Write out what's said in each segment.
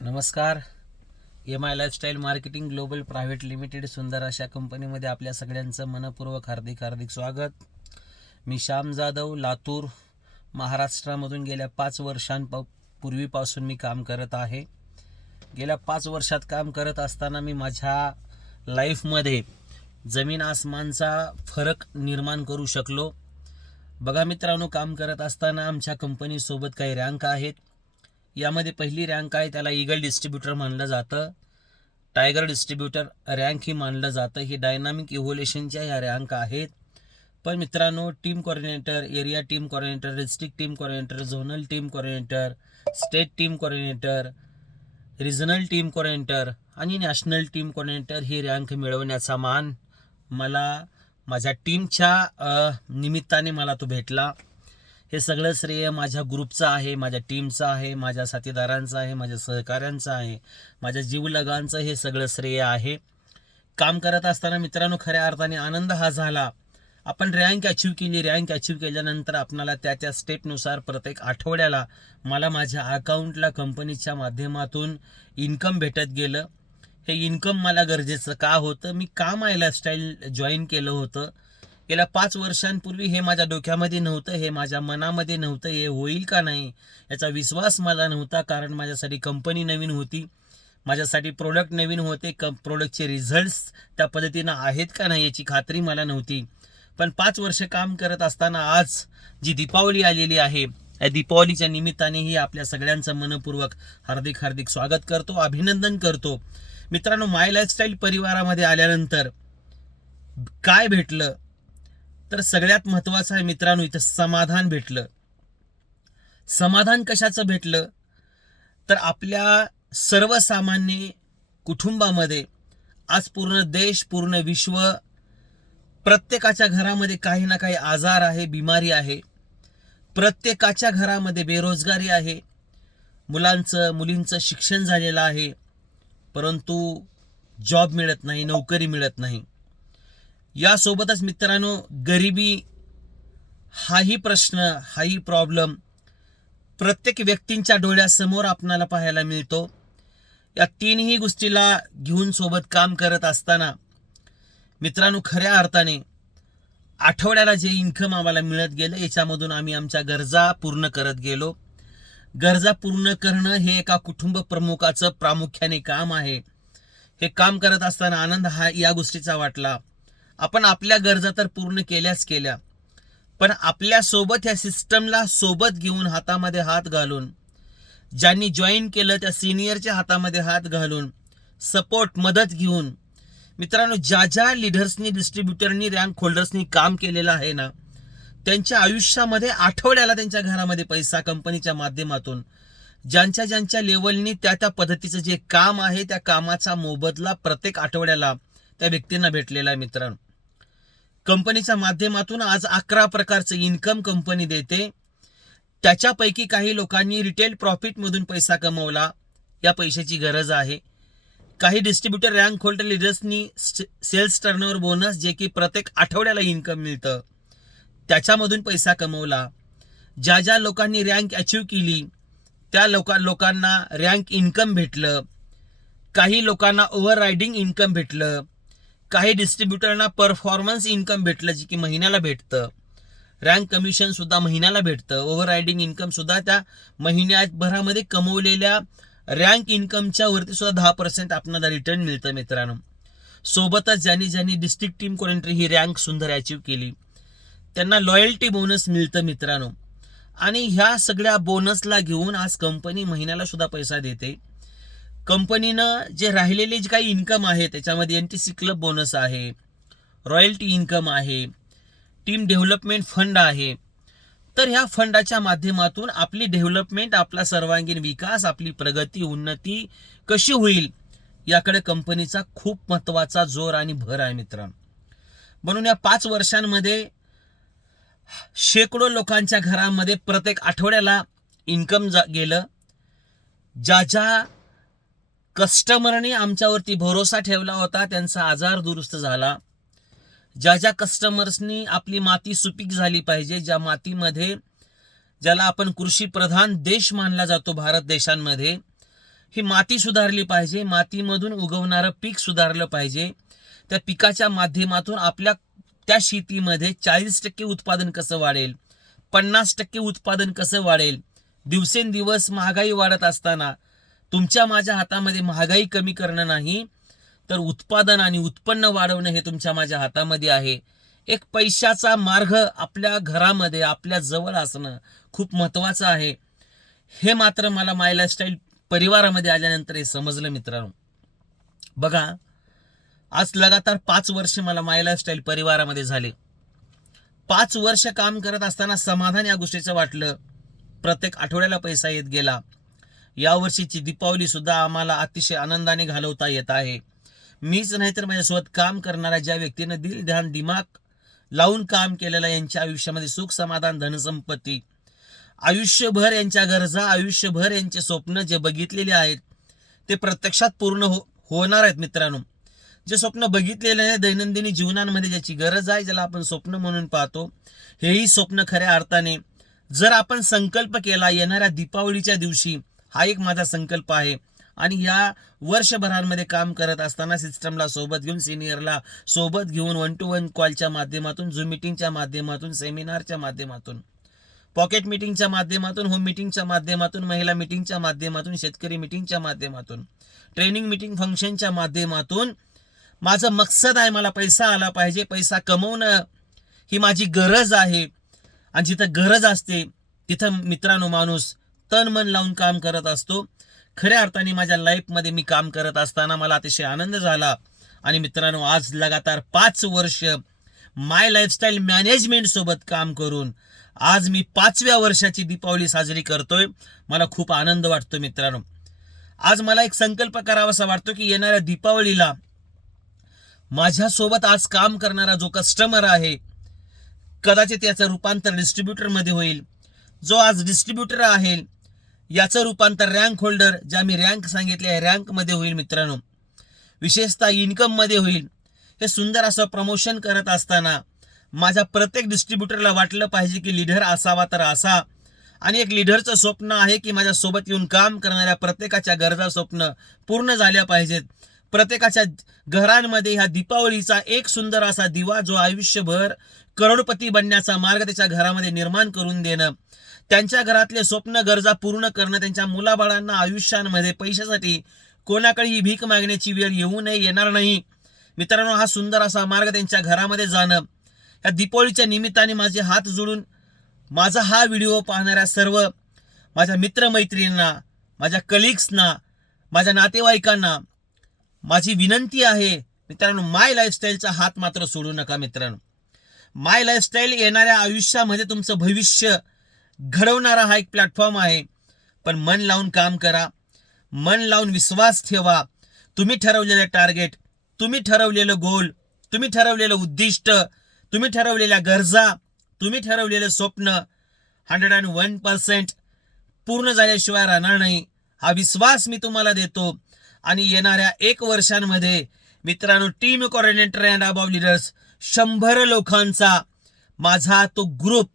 नमस्कार. MI lifestyle marketing global private limited सुंदर अशा कंपनीमध्ये आपल्या सगळ्यांचं मनपूर्वक हार्दिक स्वागत. मी श्याम जाधव, लातूर, महाराष्ट्रामधून गेल्या 5 वर्षांपूर्वीपासून मी काम करत आहे. गेल्या 5 वर्षात काम करत असताना मी माझ्या लाईफमध्ये जमीन आसमानचा फरक निर्माण करू शकलो. बघा मित्रांनो, काम करत असताना आमच्या कंपनीसोबत काही रँक आहेत. यामध्ये पहिली रँक आहे, त्याला ईगल डिस्ट्रीब्युटर मानलं जातं. टायगर डिस्ट्रीब्युटर रँक ही मानलं जातं. ही डायनामिक इव्होल्युशनच्या या रँक आहेत. पण मित्रांनो, team coordinator, area team coordinator, district team coordinator, zonal team coordinator, state team coordinator, regional team coordinator आणि नॅशनल टीम कोऑर्डिनेटर ही रँक मिळवण्याचा मान मला माझ्या टीमच्या निमित्ताने मला तो भेटला. हे सगळं श्रेय माझ्या ग्रुपचं आहे, माझ्या टीमचं आहे, माझ्या साथीदारांचं आहे, माझ्या सहकाऱ्यांचं आहे, माझ्या जीवलगांचं हे सगळं श्रेय आहे. काम करत असताना मित्रांनो, खऱ्या अर्थाने आनंद हा झाला. आपण रँक अचीव केली. रँक अचीव केल्यानंतर आपल्याला त्या स्टेपनुसार प्रत्येक आठवड्याला मला माझ्या अकाउंटला कंपनीच्या माध्यमातून इन्कम भेटत गेलं. हे इन्कम मला गरजेचं का होतं? मी काम आहे लाईफस्टाईल जॉईन केलं होतं. गेल्या 5 वर्षांपूर्वी हे माझ्या डोक्यामध्ये नव्हतं, हे माझ्या मनामध्ये नव्हतं. हे होईल का नाही याचा विश्वास मला नव्हता, कारण माझ्यासाठी कंपनी नवीन होती, माझ्यासाठी प्रोडक्ट नवीन होते. प्रोडक्टचे रिझल्ट्स त्या पद्धतीनं आहेत का नाही याची खात्री मला नव्हती. पण 5 वर्ष काम करत असताना आज जी दीपावली आलेली आहे, या दीपावलीच्या निमित्तानेही आपल्या सगळ्यांचं मनपूर्वक हार्दिक स्वागत करतो, अभिनंदन करतो. मित्रांनो, माय लाईफस्टाईल परिवारामध्ये आल्यानंतर काय भेटलं? तर सगळ्यात महत्त्वाचं आहे मित्रांनो, इथं समाधान भेटलं. समाधान कशाचं भेटलं? तर आपल्या सर्वसामान्य कुटुंबामध्ये आज पूर्ण देश, पूर्ण विश्व, प्रत्येकाच्या घरामध्ये काही ना काही आजार आहे, बिमारी आहे. प्रत्येकाच्या घरामध्ये बेरोजगारी आहे. मुलींचं शिक्षण झालेलं आहे, परंतु जॉब मिळत नाही, नोकरी मिळत नाही. यासोबतच मित्रांनो, गरिबी हाही प्रश्न, हाही प्रॉब्लेम प्रत्येक व्यक्तींच्या डोळ्यासमोर आपणाला पाहायला मिळतो. या तीनही गोष्टीला घेऊन सोबत काम करत असताना मित्रांनो, खऱ्या अर्थाने आठवड्याला जे इन्कम आम्हाला मिळत गेलं, याच्यामधून आम्ही आमच्या गरजा पूर्ण करत गेलो. गरजा पूर्ण करणं हे एका कुटुंब प्रमुखाचं प्रामुख्याने काम आहे. हे काम करत असताना आनंद हा या गोष्टीचा वाटला. आपण आपल्या गरजा तर पूर्ण केल्याच केल्या, पण आपल्यासोबत ह्या सिस्टमला सोबत घेऊन, हातामध्ये हात घालून, ज्यांनी जॉईन केलं त्या सिनियरच्या हातामध्ये हात घालून, सपोर्ट, मदत घेऊन, मित्रांनो, ज्या लीडर्सनी, डिस्ट्रीब्युटरनी, रँक होल्डर्सनी काम केलेलं आहे ना, त्यांच्या आयुष्यामध्ये आठवड्याला त्यांच्या घरामध्ये पैसा कंपनीच्या माध्यमातून ज्यांच्या लेवलनी त्या पद्धतीचं जे काम आहे, त्या कामाचा मोबदला प्रत्येक आठवड्याला त्या व्यक्तींना भेटलेला आहे. मित्रांनो, कंपनीच्या माध्यमातून आज 11 प्रकारचं इन्कम कंपनी देते. त्याच्यापैकी काही लोकांनी रिटेल प्रॉफिटमधून पैसा कमवला, या पैशाची गरज आहे. काही डिस्ट्रीब्युटर, रँक होल्डर, लीडर्सनी सेल्स टर्नओव्हर बोनस, जे की प्रत्येक आठवड्याला इन्कम मिळतं, त्याच्यामधून पैसा कमवला. ज्या लोकांनी रँक अचीव केली त्या लोकांना रँक इन्कम भेटलं. काही लोकांना ओव्हर रायडिंग इन्कम भेटलं. काही डिस्ट्रीब्युटरना परफॉर्मन्स इन्कम भेटलं, जे की महिन्याला भेटतं. रँक कमिशन सुद्धा महिन्याला भेटतं. ओव्हर रायडिंग इन्कम सुद्धा त्या महिन्याभरामध्ये कमवलेल्या रँक इन्कमच्या वरती सुद्धा 10% आपल्याला रिटर्न मिळतं. मित्रांनो, सोबतच ज्यांनी डिस्ट्रिक्ट टीम कोऑर्डिनेटर ही रँक सुंदर अचीव केली, त्यांना लॉयल्टी बोनस मिळतं. मित्रांनो, आणि ह्या सगळ्या बोनसला घेऊन आज कंपनी महिन्याला सुद्धा पैसा देते. कंपनीनं जे राहिलेले जे काही इन्कम आहे, त्याच्यामध्ये NTC क्लब बोनस आहे, रॉयल्टी इन्कम आहे, टीम डेव्हलपमेंट फंड आहे. तर ह्या फंडाच्या माध्यमातून आपली डेव्हलपमेंट, आपला सर्वांगीण विकास, आपली प्रगती, उन्नती कशी होईल याकडे कंपनीचा खूप महत्त्वाचा जोर आणि भर आहे. मित्रांनो, म्हणून या 5 वर्षांमध्ये शेकडो लोकांच्या घरामध्ये प्रत्येक आठवड्याला इन्कम गेलं. ज्या कस्टमरने आमच्यावरती भरोसा ठेवला होता, त्यांचा आजार दुरुस्त झाला. ज्या कस्टमर्सनी आपली माती सुपीक झाली पाहिजे, ज्या मातीमध्ये, ज्याला आपण कृषी प्रधान देश मानला जातो भारत देशांमध्ये, ही माती सुधारली पाहिजे, मातीमधून उगवणारं पीक सुधारलं पाहिजे. त्या पिकाच्या माध्यमातून आपल्या त्या शेतीमध्ये 40% उत्पादन कसं वाढेल, 50% उत्पादन कसं वाढेल. दिवसेंदिवस महागाई वाढत असताना तुमच्या माझ्या हातामध्ये महागाई कमी करणं नाही, तर उत्पादन आणि उत्पन्न वाढवणं हे तुमच्या माझ्या हातामध्ये आहे. एक पैशाचा मार्ग आपल्या घरामध्ये आपल्या जवळ असणं खूप महत्त्वाचं आहे. हे मात्र मला माय लाईफस्टाईल परिवारामध्ये आल्यानंतर हे समजलं मित्रांनो. बघा, आज लगातार 5 वर्ष मला माय लाईफस्टाईल परिवारामध्ये झाले. 5 वर्ष काम करत असताना समाधान या गोष्टीचं वाटलं. प्रत्येक आठवड्याला पैसा येत गेला. यावर्षीची दीपावली सुद्धा आम्हाला अतिशय आनंदाने घालवता येत आहे. मीच नाही तर माझ्यासोबत काम करणाऱ्या ज्या व्यक्तीनं दिल ध्यान दिमाग लावून काम केलेलं, यांच्या आयुष्यामध्ये सुख समाधान धनसंपत्ती, आयुष्यभर यांच्या गरजा, आयुष्यभर यांचे स्वप्न जे बघितलेले आहेत ते प्रत्यक्षात पूर्ण होणार आहेत मित्रांनो. जे स्वप्न बघितलेलं आहे दैनंदिनी जीवनामध्ये ज्याची गरज आहे, ज्याला आपण स्वप्न म्हणून पाहतो, हेही स्वप्न खऱ्या अर्थाने जर आपण संकल्प केला, येणाऱ्या दीपावलीच्या दिवशी हा एक माझा संकल्प आहे. आणि या वर्षभरांमध्ये काम करत असताना सिस्टमला सोबत घेऊन, सिनियरला सोबत घेऊन, 1-to-1 कॉलच्या माध्यमातून, झूम मीटिंगच्या माध्यमातून, सेमिनारच्या माध्यमातून, पॉकेट मीटिंगच्या माध्यमातून, होम मीटिंगच्या माध्यमातून, महिला मीटिंगच्या माध्यमातून, शेतकरी मीटिंगच्या माध्यमातून, ट्रेनिंग मीटिंग फंक्शनच्या माध्यमातून माझं मकसद आहे, मला पैसा आला पाहिजे. पैसा कमवणं ही माझी गरज आहे. आणि जिथं गरज असते तिथं मित्रांनो माणूस तन मन लावून काम करत असतो. खऱ्या अर्थाने माझ्या लाईफमध्ये मी काम करत असताना मला अतिशय आनंद झाला. आणि मित्रांनो, आज लगातार 5 वर्ष माय लाईफस्टाईल मॅनेजमेंट सोबत काम करून आज मी 5व्या वर्षाची दीपावली साजरी करतोय. मला खूप आनंद वाटतो मित्रांनो. आज मला एक संकल्प करावासा वाटतो की येणाऱ्या दीपावलीला माझ्यासोबत आज काम करणारा जो कस्टमर आहे, कदाचित याचं रूपांतर डिस्ट्रीब्युटरमध्ये होईल. जो आज डिस्ट्रीब्युटर आहे याचं रूपांतर रँक होल्डर, ज्या मी रँक सांगितले आहे रँकमध्ये होईल मित्रांनो. विशेषतः इन्कममध्ये होईल. हे सुंदर असं प्रमोशन करत असताना माझ्या प्रत्येक डिस्ट्रीब्युटरला वाटलं पाहिजे की लीडर असावा तर असा. आणि एक लीडरचं स्वप्न आहे की माझ्यासोबत येऊन काम करणाऱ्या प्रत्येकाच्या गरजा स्वप्न पूर्ण झाल्या पाहिजेत. प्रत्येकाच्या घरांमध्ये ह्या दीपावलीचा एक सुंदर असा दिवा, जो आयुष्यभर करोडपती बनण्याचा मार्ग त्याच्या घरामध्ये निर्माण करून देणं, त्यांच्या घरातले स्वप्न गरजा पूर्ण करणं, त्यांच्या मुलाबाळांना आयुष्यामध्ये पैशासाठी कोणाकडेही भीक मागण्याची वेळ येऊ नये, येणार नाही मित्रांनो. हा सुंदर असा मार्ग त्यांच्या घरामध्ये जाणं. या दीपावलीच्या निमित्ताने माझे हात जोडून माझा हा व्हिडिओ पाहणाऱ्या सर्व माझ्या मित्रमैत्रिणींना, माझ्या कलिग्सना, माझ्या नातेवाईकांना माझी विनंती आहे मित्रांनो, माय लाईफस्टाईलचा हात मात्र सोडू नका मित्रांनो. माय लाईफस्टाईल येणाऱ्या आयुष्यामध्ये तुमचं भविष्य घडवणारा हा एक प्लॅटफॉर्म आहे. पण मन लावून काम करा, मन लावून विश्वास ठेवा. तुम्ही ठरवलेलं टार्गेट, तुम्ही ठरवलेलं गोल, तुम्ही ठरवलेलं उद्दिष्ट, तुम्ही ठरवलेल्या गरजा, तुम्ही ठरवलेलं स्वप्न 101% पूर्ण झाल्याशिवाय राहणार नाही. हा विश्वास मी तुम्हाला देतो. आणि येणाऱ्या 1 वर्षांमध्ये मित्रांनो, team coordinator and above leaders 100 लोकांचा माझा तो ग्रुप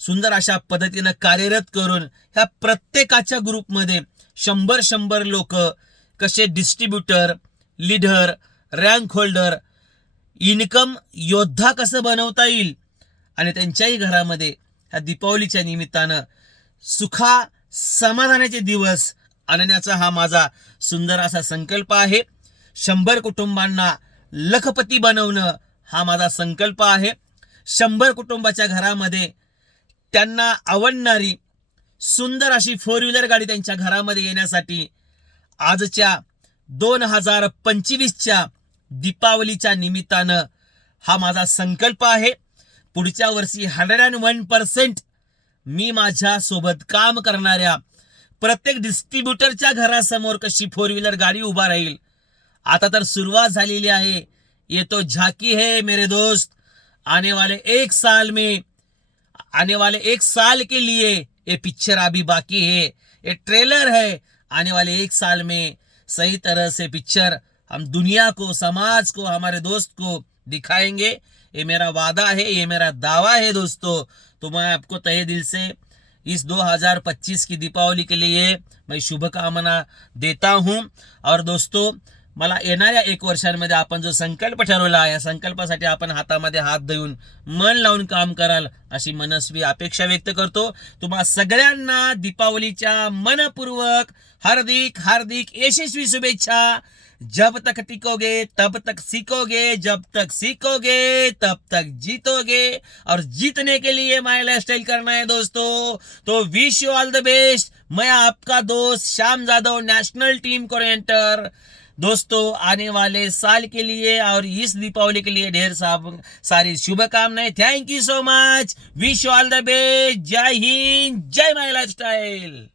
सुंदर अशा पद्धतीनं कार्यरत करून ह्या प्रत्येकाच्या ग्रुपमध्ये 100 लोक कसे distributor, leader, rank holder, income योद्धा कसं बनवता येईल आणि त्यांच्याही घरामध्ये ह्या दीपावलीच्या निमित्तानं सुखा समाधानाचे दिवस आणण्याचा हा माझा सुंदर असा संकल्प आहे. 100 कुटुंबांना लखपती बनवणं हा माझा संकल्प आहे. 100 कुटुंबाच्या घरामध्ये त्यांना आवडणारी सुंदर अशी 4 व्हीलर गाडी त्यांच्या घरामध्ये येण्यासाठी आजच्या 2025च्या दीपावलीच्या निमित्तानं हा माझा संकल्प आहे. पुढच्या वर्षी 101% मी माझ्या सोबत काम करणाऱ्या प्रत्येक डिस्ट्रीब्युटरच्या घरासमोर कशी 4 व्हीलर गाडी उभा राहील. आता तर सुरुवात झालेली आहे. ये तो झाकी है मेरे दोस्त. आने वाले 1 साल के लिए ये पिक्चर अभी बाकी है. ये ट्रेलर है. आने वाले 1 साल में सही तरह से पिक्चर हम दुनिया को, समाज को, हमारे दोस्त को दिखाएंगे. ये मेरा वादा है, ये मेरा दावा है दोस्तों. तो मैं आपको तहे दिल से इस 2025 की दीपावली के लिए मैं शुभकामना देता हूं। और दोस्तों, मला येणाऱ्या 1 वर्षांमध्ये आपण जो संकल्प ठरवला आहे, या संकल्पासाठी आपण हातामध्ये हात देऊन मन लावून काम कराल अशी मनस्वी अपेक्षा व्यक्त करतो। तुम्हा सगळ्यांना दीपावलीच्या मनपूर्वक हार्दिक हार्दिक यशस्वी शुभेच्छा। जब तक टिकोगे तब तक सीखोगे, जब तक सीखोगे तब तक जीतोगे, और जीतने के लिए माय लाइफस्टाइल करना है दोस्तों। तो wish you all the best. मैं आपका दोस्त Shyam Jadhav, national team coordinator. दोस्तों, आने वाले साल के लिए और इस दीपावली के लिए ढेर सारी शुभकामनाएं। Thank you so much. Wish you all the best. जय हिंद, जय माय लाइफस्टाइल।